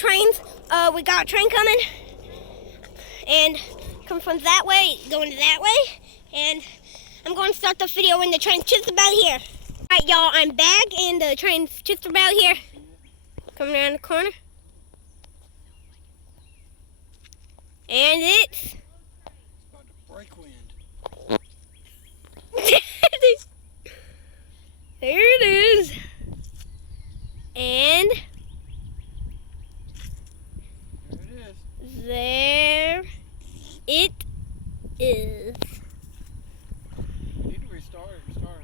trains. We got a train coming, and coming from that way, going that way, and I'm going to start the video when the train's just about here. Alright, y'all, I'm back, and the train's just about here. Coming around the corner. And it's... break wind. There it is. And... there it is. You need to restart over.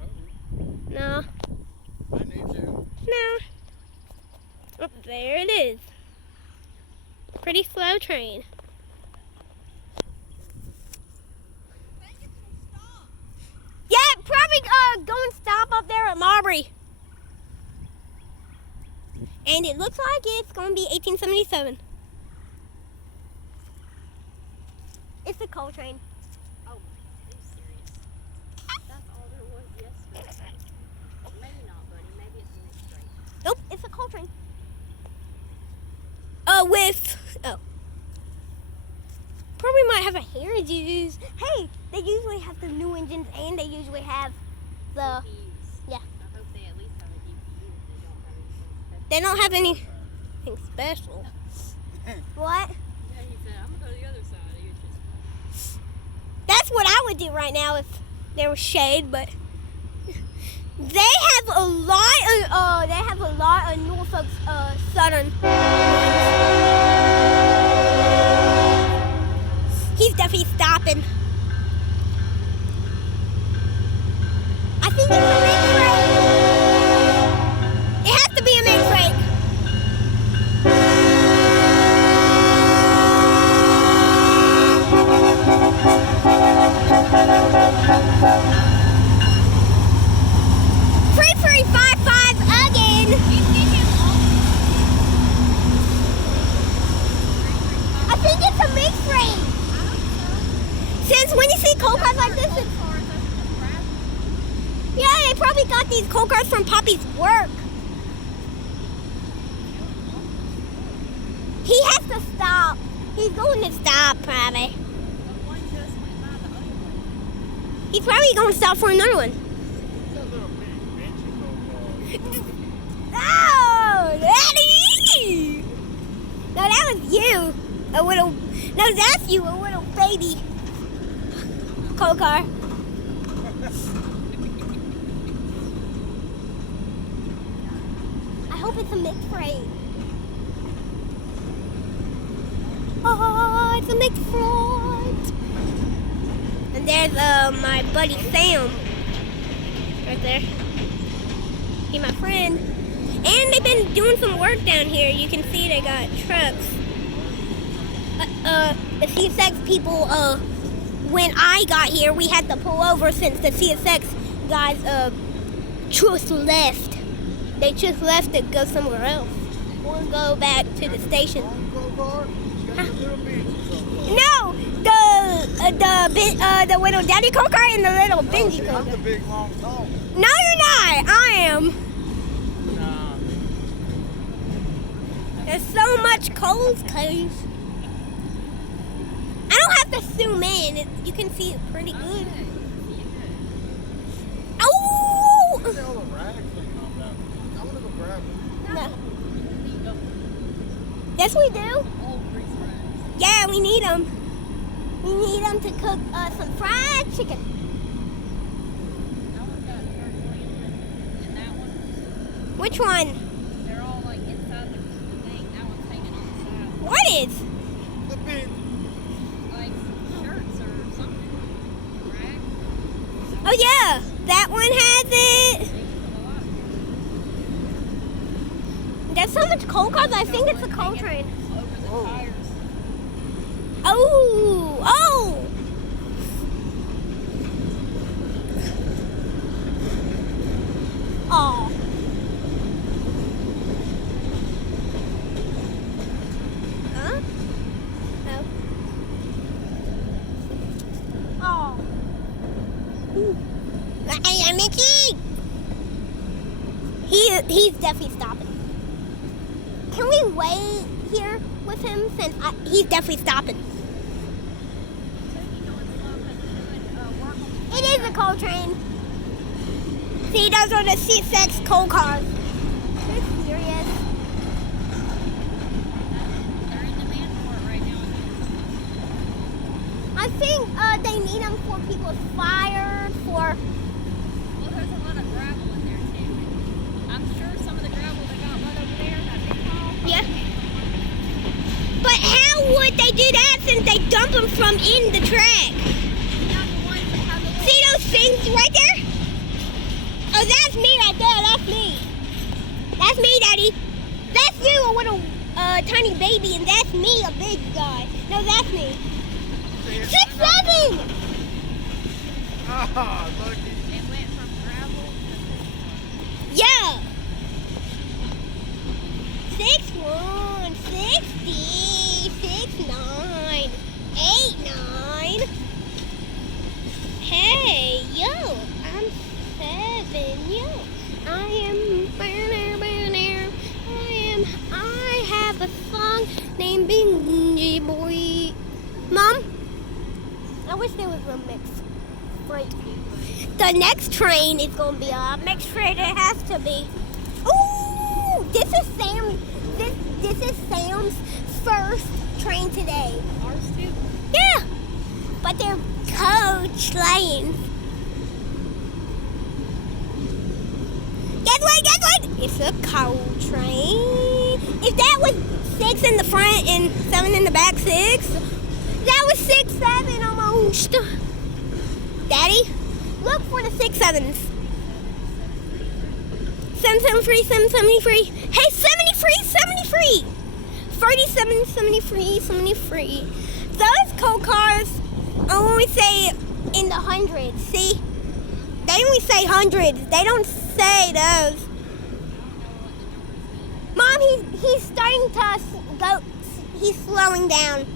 No. I need to. No. Oh, there it is. Pretty slow train. Yeah, probably go and stop up there at Marbury. And it looks like it's going to be 1877. It's a coal train. Oh, are you serious? That's all there was yesterday. Maybe not, buddy. Maybe it's the next train. Nope, it's a coal train. Probably might have a Heritage. Hey, they usually have the new engines and they usually have the... DPUs. Yeah. I hope they at least have a DPU if They don't have anything special. What? Yeah, he said, I'm going to go to the other side. He was just... That's what I would do right now if there was shade, but they have a lot of Norfolk Southern ones. He's definitely stopping. I think it's a mixed freight. It has to be a mixed freight. Free 55 again. I think it's a mixed freight. Since when you see coal cars like this, yeah, they probably got these coal cars from Poppy's work. He has to stop. He's going to stop, probably. He's probably going to stop for another one. Oh, Daddy! No, that was you. A little. No, that's you, a little baby. Coal car. I hope it's a mixed freight. Oh, it's a mixed freight. And there's my buddy Sam. Right there. He's my friend. And they've been doing some work down here. You can see they got trucks. The CSX people, when I got here, we had to pull over since the CSX guys just left. They just left to go somewhere else. We'll go back to the station. No, the little daddy coal car and the little Benji coal car. I'm the big long tall. No, you're not. I am. Nah. There's so much coals, cuz. I don't have to zoom in. You can see it pretty good. Oh! Where's all the rags hanging off that? I'm gonna go grab it. No. Yes, we do. Yeah, we need them. We need them to cook some fried chicken. Which one? They're all like inside the thing. That one's hanging on the side. What is? The bin. Like shirts or something. Rags. Oh yeah, that one has it. There's so much coal cars. I think it's a coal train. Over the tires. Oh, oh. Oh. Huh? No. Oh. Ooh. Hey, Mickey. He's definitely stopping. can we wait here with him since he's definitely stopping? It is a coal train. See, those are the C6 coal cars. They're serious. They're in demand for it right now. I think they need them for people's fires, for... Well, there's a lot of gravel in there too. I'm sure some of the gravel they got right over there, that big pile. Yeah. But how would they do that since they dump them from in the track? Not the ones that have the little... See those things right there? Oh, that's me right there. That's me. That's me, Daddy. That's you, a little tiny baby, and that's me, a big guy. No, that's me. 6'7". Ah, lucky. It went from gravel to... Yeah. 6'1", 60, 6'9", 8'9". Hey, yo, I'm 7, yo. I have a song named Bingy Boy. Mom, I wish there was a mix. Right. The next train is gonna be a mixed train. It has to be. Ooh, this is Sam. This is Sam's first train today. Ours too. Yeah, but they're coach lanes. Guess what? Guess what? It's a coal train. If that was 6 in the front and 7 in the back, 6. That was 6, 7 almost. Daddy, look for the 6 7s. 773, 773. Hey, 73, 73. 37, 73, 73. Those coal cars only say in the hundreds. See? They only say hundreds. They don't say those. Mom, he's starting to go. He's slowing down.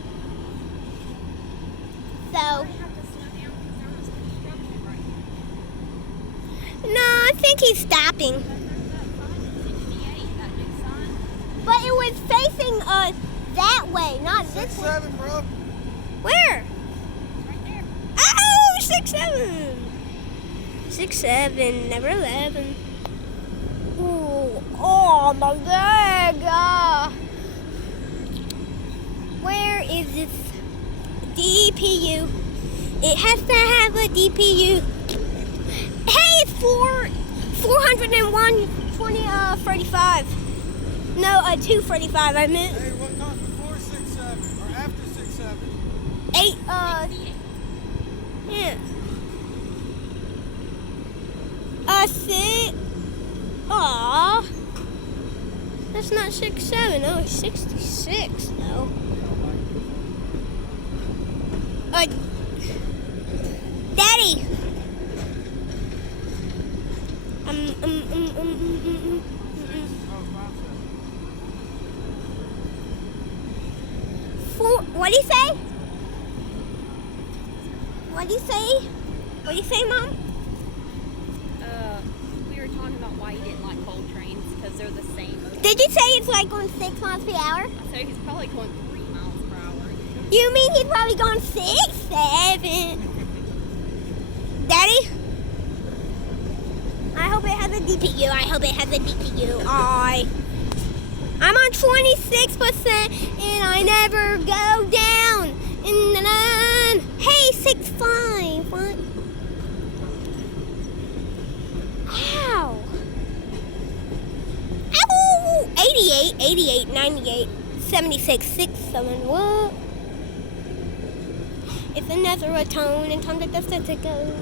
So. We have to slow down because there was construction right here. No, I think he's stopping. There's that sign in 68, that big sign. But it was facing us that way, not this way. 6'7", bro. Where? Right there. Oh, 6'7". 6'7", never 11. Ooh, oh my leg. Where is this DPU? It has to have a DPU. Hey, it's 401, 35. No, 245, I meant. Hey, what comes before 6'7" or after 6'7"? 8, yeah. 6. Aw. That's not 6'7". Oh, it's 66, though. Daddy. What do you say? What do you say? What do you say, Mom? We were talking about why he didn't like coal trains because they're the same. Did you say it's like going 6 miles per hour? So he's probably going 3 miles per hour. You mean he's probably going 6, 7? Daddy? I hope it has a DPU. I hope it has a DPU. I'm on 26% and I never go down. Hey, 6'5". What? Ow. Ow. 88, 98, 76, 6, 7. What? It's another tone and time that does to go.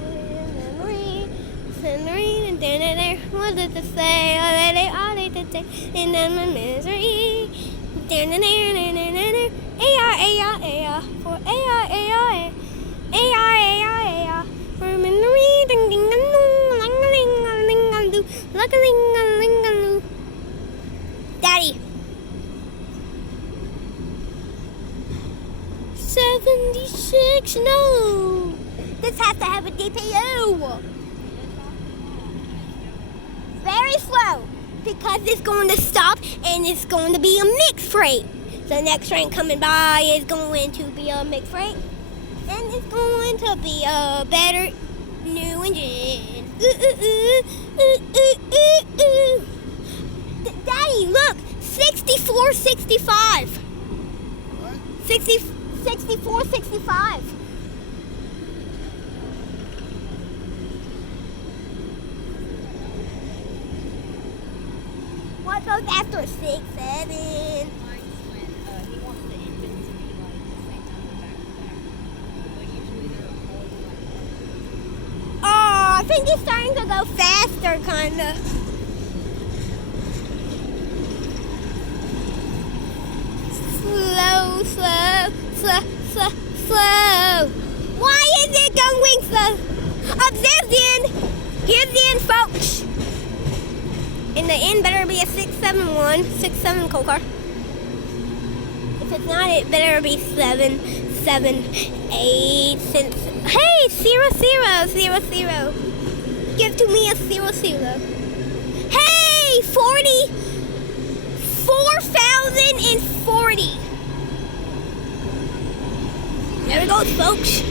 And then what does it say? All they did say, and then my misery. For for misery. Ding ding ding ding. Daddy. 76. No. This has to have a DPU. Very slow. because it's going to stop and it's going to be a mixed freight. The next train coming by is going to be a mixed freight, and it's going to be a better new engine. Daddy, look, 6465. What? 6465. What goes after 6, 7? Mine's when he wants the engines to be like the same number back to back. But usually they're all like Oh, I think it's starting to go faster, kinda. Slow, slow, slow, slow, slow. Why is it going slow? Oh, there's the end. Here's the end, folks. And the end better be a 671, 67 coal car. If it's not, it better be 7, 7, 8, since. Hey, 0, 0, 0, 0. Give to me a 0, 0. Hey, 40. 4,040. There it goes, folks.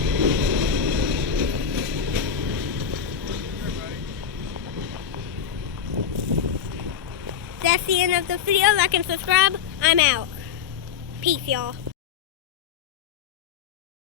That's the end of the video. Like and subscribe. I'm out. Peace, y'all.